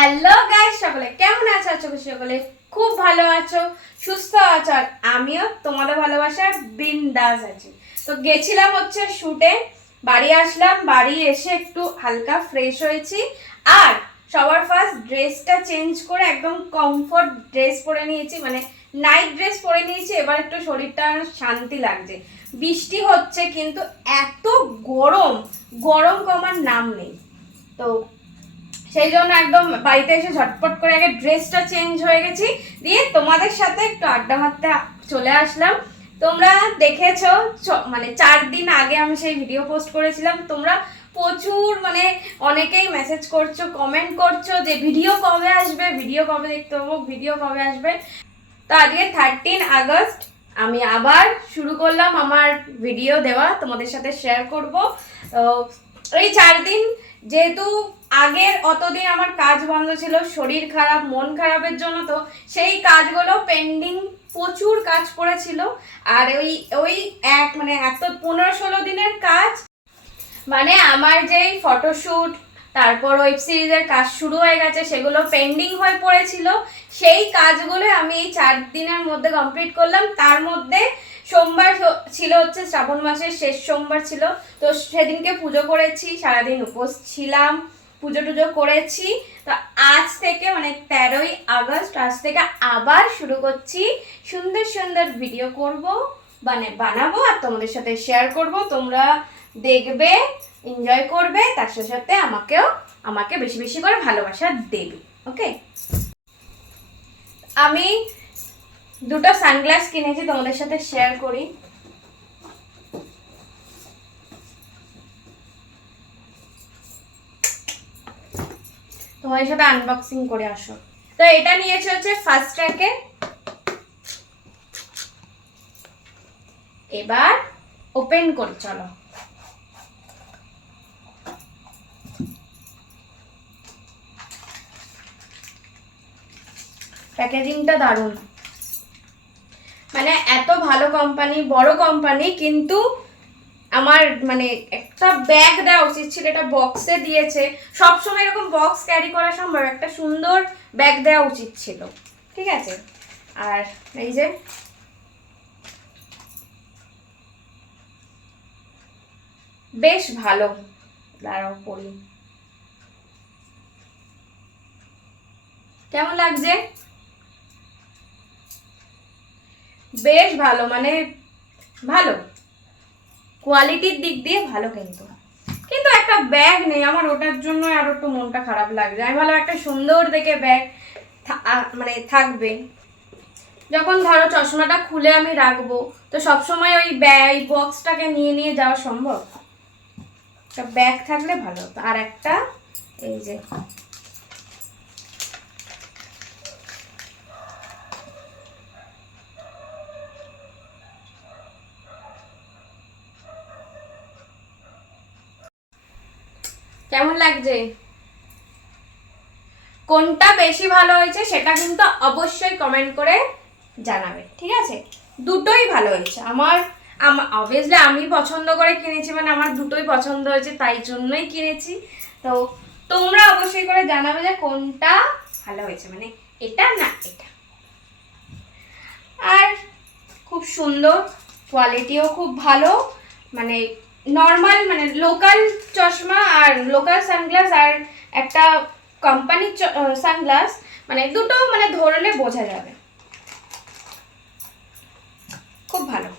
Hello guys, সকলে কেমন আছো? সকলে খুব ভালো আছো, সুস্থ আছো, আর আমিও তোমাদের ভালোবাসার বিন্দাস আছি। তো গেছিলাম হচ্ছে শুটে, বাড়ি আসলাম, বাড়ি এসে একটু হালকা ফ্রেশ হয়েছি। আর সবার ফার্স্ট ড্রেসটা চেঞ্জ করে একদম কমফোর্ট ড্রেস পরে নিয়েছি, মানে নাইট ড্রেস পরে নিয়েছি। এবার একটু শরীরটা শান্তি লাগছে। বৃষ্টি হচ্ছে কিন্তু এত গরম, গরম কমার নাম নেই। তো সেই জন্য একদম বাড়িতে এসে ঝটপট করে আগে ড্রেসটা চেঞ্জ হয়ে গেছি, দিয়ে তোমাদের সাথে একটু আড্ডা মারতে চলে আসলাম। তোমরা দেখেছো, মানে 4 দিন আগে আমি সেই ভিডিও পোস্ট করেছিলাম। তোমরা প্রচুর মানে অনেকেই মেসেজ করছো, কমেন্ট করছো যে ভিডিও কবে আসবে, ভিডিও কবে দেখতে পাবো, ভিডিও কবে আসবে। তো আজকে 13 আগস্ট আমি আবার শুরু করলাম আমার ভিডিও দেওয়া, তোমাদের সাথে শেয়ার করব। এই 4 দিন যেহেতু আগের অতদিন আমার কাজ বন্ধ ছিল, শরীর খারাপ, মন খারাপের জন্য, তো সেই কাজগুলো পেন্ডিং, প্রচুর কাজ পড়েছিল। আর ওই মানে এত 15-16 দিনের কাজ, মানে আমার যেই ফটোশ্যুট, তারপর ওয়েব সিরিজের কাজ শুরু হয়ে গেছে, সেগুলো পেন্ডিং হয়ে পড়েছিল। সেই কাজগুলো আমি এই 4 দিনের মধ্যে কমপ্লিট করলাম। তার মধ্যে সোমবার ছিল হচ্ছে শ্রাবণ মাসের শেষ সোমবার ছিল, তো সেদিনকে পুজো করেছি, সারাদিন উপোস ছিলাম, পুজো টুজো করেছি। তো আজ থেকে মানে 13ই আগস্ট, আজ থেকে আবার শুরু করছি, সুন্দর সুন্দর ভিডিও করব, মানে বানাবো আর তোমাদের সাথে শেয়ার করব। তোমরা দেখবে, এনজয় করবে, তার সাথে আমাকে বেশি বেশি করে ভালোবাসা দেবে। ওকে, আমি দুটো সানগ্লাস কিনেছি, তোমাদের সাথে শেয়ার করি। তোমাদের সাথে আনবক্সিং করে আসো। তো এটা নিয়েছে হচ্ছে ফার্স্ট ট্র্যাকে। এবার ওপেন করি, চলো। প্যাকেজিংটা দারুণ, মানে এত ভালো কোম্পানি, বড় কোম্পানি, কিন্তু আমার মানে একটা ব্যাগ দেওয়া উচিত ছিল, এটা বক্সে দিয়েছে। সবসময় এরকম বক্স ক্যারি করা সম্ভব, একটা সুন্দর ব্যাগ দেওয়া উচিত ছিল। ঠিক আছে, আর এই যে বেশ ভালো, দাঁড়াও পড়ি, কেমন লাগছে? বেশ ভালো, মানে ভালো কোয়ালিটির দিক দিয়ে ভালো, কিন্তু কিন্তু একটা ব্যাগ নেই আমার, ওটার জন্য আরো একটু মনটা খারাপ লাগছে। আমি ভালো একটা সুন্দর দেখে ব্যাগ মানে থাকবে, যখন ধরো চশমাটা খুলে আমি রাখবো, তো সবসময় ওই ব্যাগ বক্সটাকে নিয়ে নিয়ে যাওয়া সম্ভব? একটা ব্যাগ থাকলে ভালো। আর একটা এই যে কেমন লাগছে? কোনটা বেশি ভালো হয়েছে সেটা কিন্তু অবশ্যই কমেন্ট করে জানাবে, ঠিক আছে? দুটোই ভালো হয়েছে আমার। অবভিয়াসলি আমি পছন্দ করে কিনেছি, মানে আমার দুটোই পছন্দ হয়েছে, তাই জন্যই কিনেছি। তো তোমরা অবশ্যই করে জানাবে যে কোনটা ভালো হয়েছে, মানে এটা না এটা। আর খুব সুন্দর, কোয়ালিটিও খুব ভালো, মানে নর্মাল, মানে লোকাল চশমা আর লোকাল সানগ্লাস আর একটা কোম্পানির সানগ্লাস, মানে দুটো মানে ধরলে বোঝা যাবে। খুব ভালো,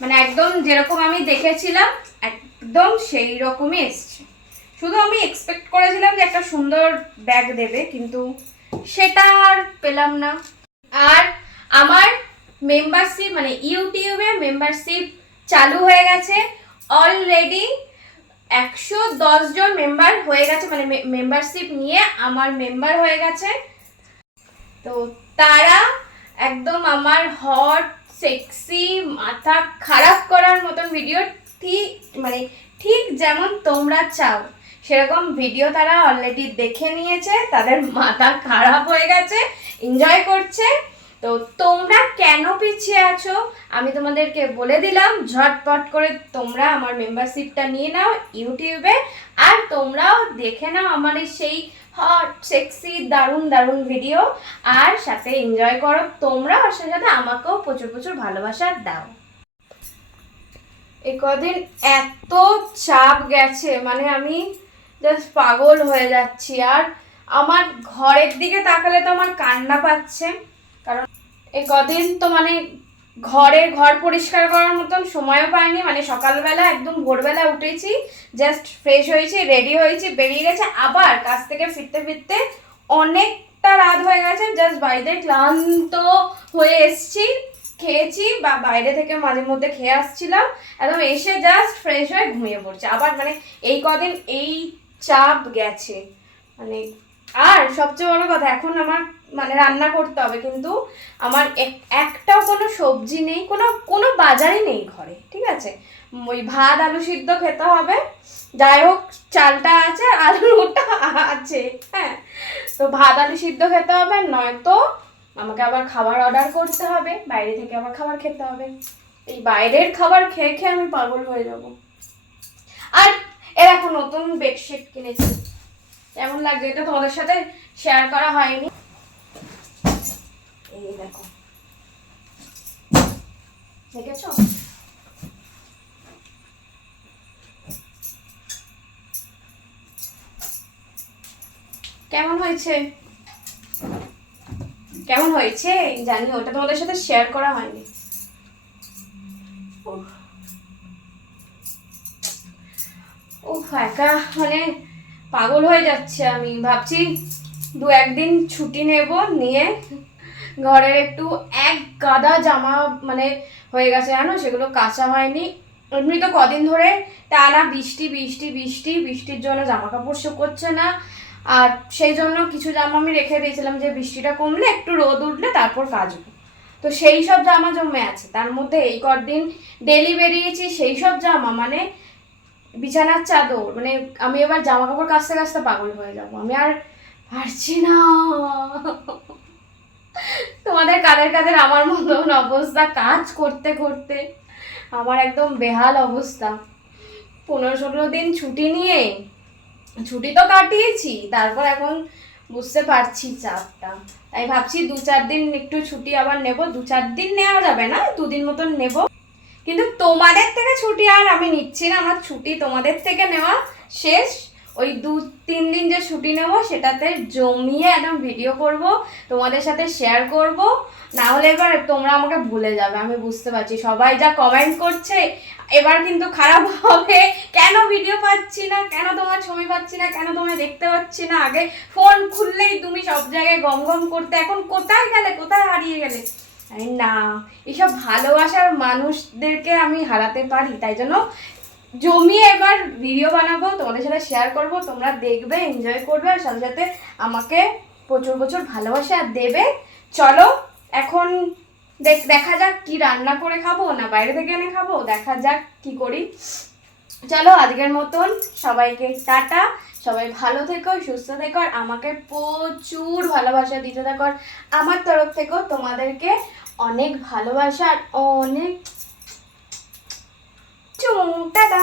মানে একদম যেরকম আমি দেখেছিলাম একদম সেই রকমই এসছে। শুধু আমি এক্সপেক্ট করেছিলাম যে একটা সুন্দর ব্যাগ দেবে, কিন্তু সেটা আর পেলাম না। আর আমার মেম্বারশিপ, মানে ইউটিউবে মেম্বারশিপ চালু হয়ে গেছে অলরেডি। 110 জন মেম্বার হয়ে গেছে, মানে মেম্বারশিপ নিয়ে আমার মেম্বার হয়ে গেছে। তো তারা একদম আমার হট সেক্সি মাথা খারাপ করার মতন ভিডিও, ঠিক মানে ঠিক যেমন তোমরা চাও সেরকম ভিডিও তারা অলরেডি দেখে নিয়েছে, তাদের মাথা খারাপ হয়ে গেছে, এনজয় করছে। তো তোমরা কেন পিছিয়ে আছো আমি তোমাদেরকে বলে দিলাম, ঝটপট করে তোমরা আমার মেম্বারশিপটা নিয়ে নাও ইউটিউবে, আর তোমরাও দেখে নাও আমার সেই হট সেক্সি দারুণ দারুণ ভিডিও, আর সাথে এনজয় করো তোমরা, আর সাথে আমাকেও প্রচুর প্রচুর ভালোবাসা দাও। এই কদিন এত চাপ গেছে, মানে আমি জাস্ট পাগল হয়ে যাচ্ছি। আর আমার ঘরের দিকে তাকালে তো আমার কান্না পাচ্ছে, কারণ এই কদিন তো মানে ঘর পরিষ্কার করার মতন সময়ও পাইনি। মানে সকালবেলা একদম ভোরবেলা উঠেছি, জাস্ট ফ্রেশ হয়েছি, রেডি হয়েছি, বেরিয়ে গেছে, আবার কাজ থেকে ফিরতে ফিরতে অনেকটা রাত হয়ে গেছে। জাস্ট বাড়িতে ক্লান্ত হয়ে এসছি, খেয়েছি বা বাইরে থেকে মাঝে মধ্যে খেয়ে আসছিলাম, একদম এসে জাস্ট ফ্রেশ হয়ে ঘুমিয়ে পড়ছে আবার। মানে এই কদিন এই চাপ গেছে মানে। আর সবচেয়ে বড় কথা, এখন আমার মানে রান্না করতে হবে, কিন্তু আমার একটাও কোনো সবজি নেই, কোনো বাজারই নেই ঘরে, ঠিক আছে। ওই ভাত আলু সিদ্ধ খেতে হবে, যাই হোক চালটা আছে আর আলুটা আছে, হ্যাঁ। তো ভাত আলু সিদ্ধ খেতে হবে, নয়তো আমাকে আবার খাবার অর্ডার করতে হবে, বাইরে থেকে আবার খাবার খেতে হবে। এই বাইরের খাবার খেয়ে খেয়ে আমি পাগল হয়ে যাব। আর এর এখন নতুন বেডশিট কিনেছি, কেমন লাগছে এটা তোমাদের সাথে শেয়ার করা হয়নি। এই দেখো, দেখেছো? কেমন হয়েছে কেমন হয়েছে জানি, ওটা তোমাদের সাথে শেয়ার করা হয়নি। একা মানে পাগল হয়ে যাচ্ছে। আমি ভাবছি একদিন ছুটি নেব, নিয়ে ঘরের একটু এক গাদা জামা মানে হয়ে গেছে জানো, সেগুলো কাচা হয়নি। এমনি তো কদিন ধরে টানা বৃষ্টির জন্য জামা কাপড় শুকোচ্ছে না, আর সেই জন্য কিছু জামা আমি রেখে দিয়েছিলাম যে বৃষ্টিটা কমলে একটু রোদ উঠলে তারপর কাচবো। তো সেই সব জামা জমে আছে, তার মধ্যে এই কদিন ডেলি বেরিয়েছি, সেই সব জামা মানে বিছানার চাদর, মানে আমি এবার জামা কাপড় কাচতে কাচতে পাগল হয়ে যাবো, আমি আর পারছি না। তোমাদের কাদের আমার মতন অবস্থা, কাজ করতে করতে আমার একদম বেহাল অবস্থা। 15-16 দিন ছুটি নিয়ে, ছুটি তো কাটিয়েছি, তারপর এখন বুঝতে পারছি চাপটা, তাই ভাবছি 2-4 দিন একটু ছুটি আবার নেব। 2-4 দিন নেওয়া যাবে না, 2 দিন মতন নেব, কিন্তু তোমাদের থেকে ছুটি আর আমি নিচ্ছি না। আমার ছুটি তোমাদের থেকে নেওয়া শেষ। ওই 2-3 দিন যে ছুটি নেব সেটাতে জমিয়ে একদম ভিডিও করব, তোমাদের সাথে শেয়ার করব, না হলে এবার তোমরা আমাকে ভুলে যাবে। আমি বুঝতে পারছি সবাই যা কমেন্ট করছে, এবার কিন্তু খারাপ হবে, কেন ভিডিও পাচ্ছি না, কেন তোমার ছবি পাচ্ছি না, কেন তোমায় দেখতে পাচ্ছি না। আগে ফোন খুললেই তুমি সব জায়গায় গম গম করতে, এখন কোথায় গেলে, কোথায় হারিয়ে গেলে। না, এইসব ভালোবাসার মানুষদেরকে আমি হারাতে পারি, তাই জন্য জমিয়ে এবার ভিডিও বানাবো, তোমাদের সাথে শেয়ার করব, তোমরা দেখবে, এনজয় করবে, আর সাথে সাথে আমাকে প্রচুর প্রচুর ভালোবাসা দেবে। চলো এখন দেখা যাক কি রান্না করে খাবো, না বাইরে থেকে এনে খাবো, দেখা যাক কি করি। চলো আজকের মতন সবাইকে টাটা, সবাই ভালো থেকো, সুস্থ থেকো, আর আমাকে প্রচুর ভালোবাসা দিতে থাকো। আমার তরফ থেকেও তোমাদেরকে অনেক ভালোবাসা আর অনেক টাটা।